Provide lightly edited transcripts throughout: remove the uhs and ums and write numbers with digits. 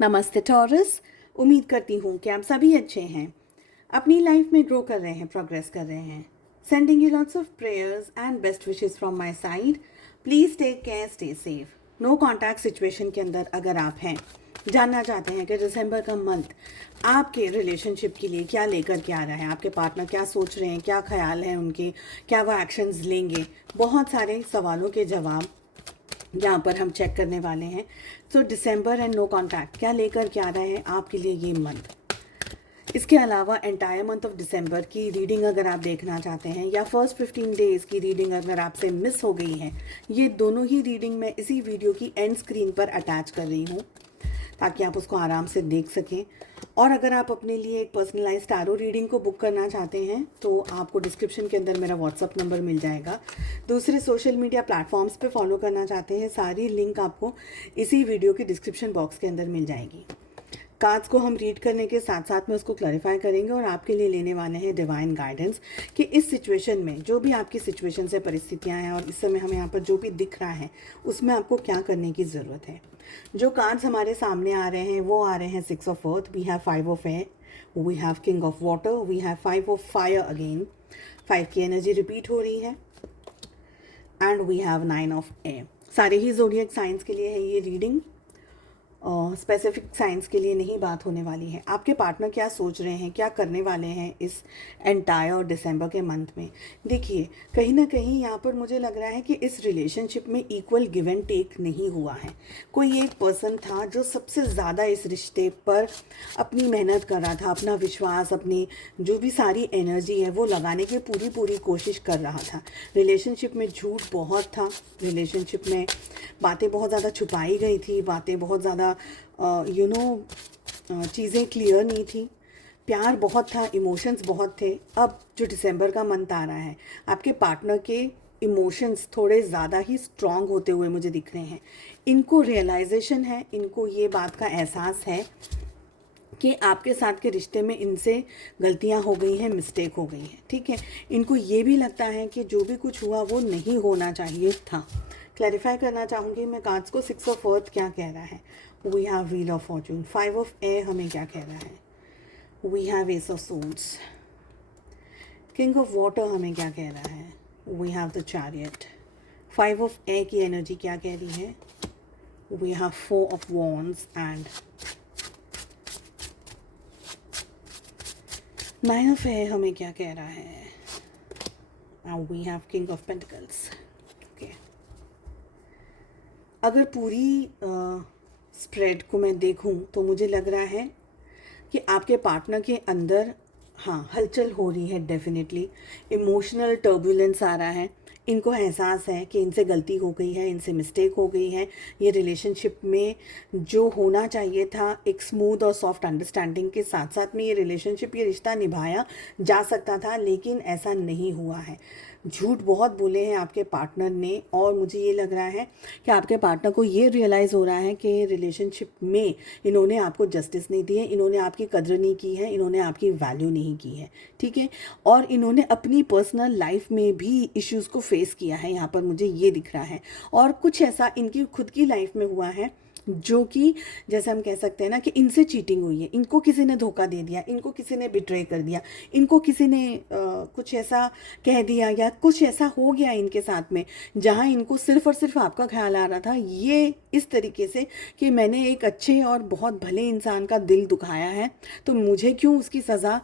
नमस्ते टॉरस। उम्मीद करती हूँ कि आप सभी अच्छे हैं, अपनी लाइफ में ग्रो कर रहे हैं, प्रोग्रेस कर रहे हैं। Sending you lots of prayers and best wishes from my side. Please take care, stay safe. No contact situation के अंदर अगर आप हैं, जानना चाहते हैं कि दिसंबर का मंथ आपके रिलेशनशिप के लिए क्या लेकर के आ रहा है, आपके पार्टनर क्या सोच रहे हैं, क्या ख्याल है उनके, क्या वो एक्शंस लेंगे, बहुत सारे सवालों के जवाब यहाँ पर हम चेक करने वाले हैं। सो डिसम्बर एंड नो कॉन्टैक्ट क्या लेकर के आ रहा है आपके लिए ये मंथ। इसके अलावा एंटायर मंथ ऑफ दिसंबर की रीडिंग अगर आप देखना चाहते हैं या फर्स्ट 15 डेज़ की रीडिंग अगर आपसे मिस हो गई है, ये दोनों ही रीडिंग मैं इसी वीडियो की एंड स्क्रीन पर अटैच कर रही हूँ ताकि आप उसको आराम से देख सकें। और अगर आप अपने लिए एक पर्सनलाइज्ड टैरो रीडिंग को बुक करना चाहते हैं तो आपको डिस्क्रिप्शन के अंदर मेरा व्हाट्सअप नंबर मिल जाएगा। दूसरे सोशल मीडिया प्लेटफॉर्म्स पे फॉलो करना चाहते हैं, सारी लिंक आपको इसी वीडियो के डिस्क्रिप्शन बॉक्स के अंदर मिल जाएगी। कार्ड्स को हम रीड करने के साथ साथ में उसको क्लैरिफाई करेंगे और आपके लिए लेने वाले हैं डिवाइन गाइडेंस कि इस सिचुएशन में जो भी आपकी सिचुएशन से परिस्थितियां हैं और इस समय हमें यहाँ पर जो भी दिख रहा है उसमें आपको क्या करने की ज़रूरत है। जो कार्ड्स हमारे सामने आ रहे हैं वो आ रहे हैं 6 of earth, we have 5 of air, we have king of water, we have 5 of fire again. 5 की एनर्जी रिपीट हो रही है and we have 9 of air. सारे ही ज़ोडिएक साइंस के लिए है ये रीडिंग, स्पेसिफिक साइंस के लिए नहीं बात होने वाली है। आपके पार्टनर क्या सोच रहे हैं, क्या करने वाले हैं इस एंटायर दिसंबर के मंथ में। देखिए, कहीं ना कहीं यहाँ पर मुझे लग रहा है कि इस रिलेशनशिप में इक्वल गिव एंड टेक नहीं हुआ है। कोई एक पर्सन था जो सबसे ज़्यादा इस रिश्ते पर अपनी मेहनत कर रहा था, अपना विश्वास, अपनी जो भी सारी एनर्जी है वो लगाने की पूरी पूरी कोशिश कर रहा था। रिलेशनशिप में झूठ बहुत था, रिलेशनशिप में बातें बहुत ज़्यादा छुपाई गई थी, बातें बहुत ज़्यादा चीज़ें क्लियर नहीं थी, प्यार बहुत था, इमोशंस बहुत थे। अब जो दिसंबर का मंथ आ रहा है, आपके पार्टनर के इमोशंस थोड़े ज़्यादा ही स्ट्रॉन्ग होते हुए मुझे दिख रहे हैं। इनको रियलाइजेशन है, इनको ये बात का एहसास है कि आपके साथ के रिश्ते में इनसे गलतियां हो गई हैं, मिस्टेक हो गई है, ठीक है। इनको ये भी लगता है कि जो भी कुछ हुआ वो नहीं होना चाहिए था। क्लैरिफाई करना चाहूँगी मैं कार्ड्स को। 6 ऑफ अर्थ क्या कह रहा है, we have wheel of fortune. 5 of air हमें क्या कह रहा है, we have ace of swords. King of water हमें क्या कह रहा है, we have the chariot. 5 of air की एनर्जी क्या कह रही है, we have 4 of wands and 9 of air हमें क्या कह रहा है, we have king of pentacles. Okay, अगर पूरी स्प्रेड को मैं देखूं तो मुझे लग रहा है कि आपके पार्टनर के अंदर हाँ हलचल हो रही है, डेफिनेटली इमोशनल टर्बुलेंस आ रहा है। इनको एहसास है कि इनसे गलती हो गई है, इनसे मिस्टेक हो गई है। ये रिलेशनशिप में जो होना चाहिए था एक स्मूथ और सॉफ्ट अंडरस्टैंडिंग के साथ साथ में ये रिलेशनशिप, ये रिश्ता निभाया जा सकता था, लेकिन ऐसा नहीं हुआ है। झूठ बहुत बोले हैं आपके पार्टनर ने और मुझे ये लग रहा है कि आपके पार्टनर को ये रियलाइज़ हो रहा है कि रिलेशनशिप में इन्होंने आपको जस्टिस नहीं दी है, इन्होंने आपकी कदर नहीं की है, इन्होंने आपकी वैल्यू नहीं की है, ठीक है। और इन्होंने अपनी पर्सनल लाइफ में भी इश्यूज़ को फेस किया है, यहाँ पर मुझे ये दिख रहा है। और कुछ ऐसा इनकी खुद की लाइफ में हुआ है जो कि जैसे हम कह सकते हैं ना कि इनसे चीटिंग हुई है, इनको किसी ने धोखा दे दिया, इनको किसी ने बिट्रे कर दिया, इनको किसी ने कुछ ऐसा कह दिया या कुछ ऐसा हो गया इनके साथ में जहां इनको सिर्फ और सिर्फ आपका ख्याल आ रहा था, ये इस तरीके से कि मैंने एक अच्छे और बहुत भले इंसान का दिल दुखाया है तो मुझे क्यों उसकी सज़ा,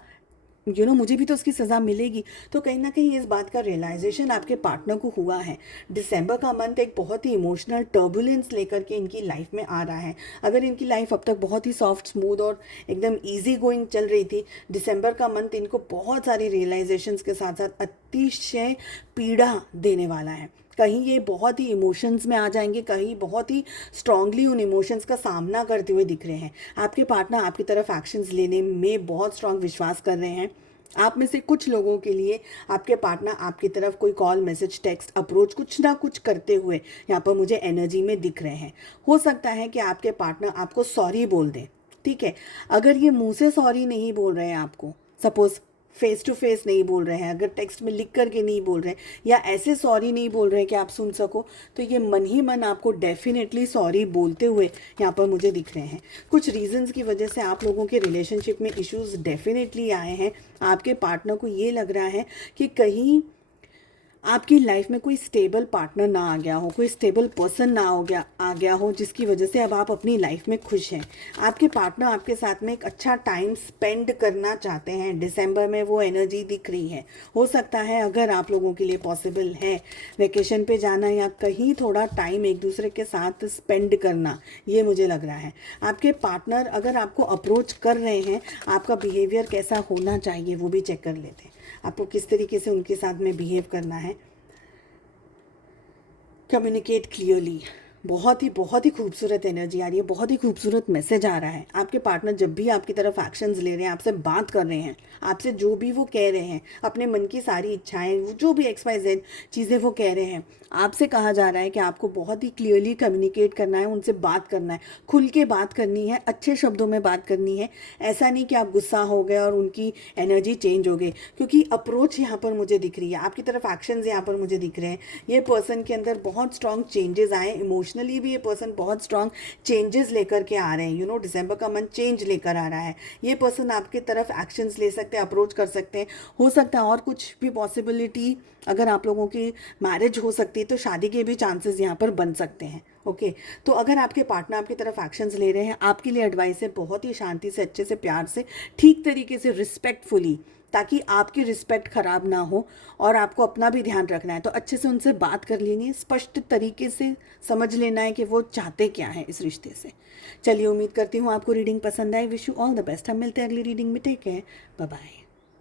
मुझे भी तो उसकी सज़ा मिलेगी। तो कहीं ना कहीं इस बात का रियलाइजेशन आपके पार्टनर को हुआ है। दिसंबर का मंथ एक बहुत ही इमोशनल टर्बुलेंस लेकर के इनकी लाइफ में आ रहा है। अगर इनकी लाइफ अब तक बहुत ही सॉफ्ट, स्मूथ और एकदम इजी गोइंग चल रही थी, दिसंबर का मंथ इनको बहुत सारी रियलाइजेशंस के साथ साथ अतिशय पीड़ा देने वाला है। कहीं ये बहुत ही इमोशंस में आ जाएंगे, कहीं बहुत ही स्ट्रांगली उन इमोशंस का सामना करते हुए दिख रहे हैं। आपके पार्टनर आपकी तरफ एक्शंस लेने में बहुत स्ट्रांग विश्वास कर रहे हैं। आप में से कुछ लोगों के लिए आपके पार्टनर आपकी तरफ कोई कॉल, मैसेज, टेक्स्ट, अप्रोच कुछ ना कुछ करते हुए यहाँ पर मुझे एनर्जी में दिख रहे हैं। हो सकता है कि आपके पार्टनर आपको सॉरी बोल दें, ठीक है। अगर ये मुंह से सॉरी नहीं बोल रहे हैं आपको, सपोज फेस टू फेस नहीं बोल रहे हैं, अगर टेक्स्ट में लिख करके नहीं बोल रहे हैं, या ऐसे सॉरी नहीं बोल रहे हैं कि आप सुन सको, तो ये मन ही मन आपको डेफिनेटली सॉरी बोलते हुए यहाँ पर मुझे दिख रहे हैं। कुछ रीजंस की वजह से आप लोगों के रिलेशनशिप में इश्यूज डेफिनेटली आए हैं। आपके पार्टनर को ये लग रहा है कि कहीं आपकी लाइफ में कोई स्टेबल पार्टनर ना आ गया हो, कोई स्टेबल पर्सन ना आ गया हो, जिसकी वजह से अब आप अपनी लाइफ में खुश हैं। आपके पार्टनर आपके साथ में एक अच्छा टाइम स्पेंड करना चाहते हैं। दिसंबर में वो एनर्जी दिख रही है। हो सकता है अगर आप लोगों के लिए पॉसिबल है वेकेशन पे जाना या कहीं थोड़ा टाइम एक दूसरे के साथ स्पेंड करना, ये मुझे लग रहा है। आपके पार्टनर अगर आपको अप्रोच कर रहे हैं, आपका बिहेवियर कैसा होना चाहिए वो भी चेक कर लेते हैं। आपको किस तरीके से उनके साथ में बिहेव करना है। कम्युनिकेट क्लियरली, बहुत ही खूबसूरत एनर्जी आ रही है, बहुत ही खूबसूरत मैसेज आ रहा है। आपके पार्टनर जब भी आपकी तरफ एक्शंस ले रहे हैं, आपसे बात कर रहे हैं, आपसे जो भी वो कह रहे हैं, अपने मन की सारी इच्छाएं, जो भी XYZ चीज़ें वो कह रहे हैं, आपसे कहा जा रहा है कि आपको बहुत ही क्लियरली कम्युनिकेट करना है, उनसे बात करना है, खुल के बात करनी है, अच्छे शब्दों में बात करनी है। ऐसा नहीं कि आप गुस्सा हो गए और उनकी एनर्जी चेंज हो गई, क्योंकि अप्रोच यहाँ पर मुझे दिख रही है, आपकी तरफ एक्शंस यहाँ पर मुझे दिख रहे हैं। ये पर्सन के अंदर बहुत स्ट्रॉन्ग चेंजेस आए, इमोशनली भी ये पर्सन बहुत स्ट्रॉन्ग चेंजेस लेकर के आ रहे हैं। दिसंबर का मंथ चेंज लेकर आ रहा है। ये पर्सन आपके तरफ एक्शंस ले सकते हैं, अप्रोच कर सकते हैं। हो सकता है और कुछ भी पॉसिबिलिटी, अगर आप लोगों की मैरिज हो सकती है तो शादी के भी चांसेस यहाँ पर बन सकते हैं। ओके, तो अगर आपके पार्टनर आपकी तरफ एक्शंस ले रहे हैं, आपके लिए एडवाइस है बहुत ही शांति से, अच्छे से, प्यार से, ठीक तरीके से, रिस्पेक्टफुली, ताकि आपकी रिस्पेक्ट खराब ना हो और आपको अपना भी ध्यान रखना है। तो अच्छे से उनसे बात कर लेनी है, स्पष्ट तरीके से समझ लेना है कि वो चाहते क्या है इस रिश्ते से। चलिए, उम्मीद करती हूँ आपको रीडिंग पसंद आए। Wish you all the best. हम मिलते हैं अगली रीडिंग में। Take care, bye bye.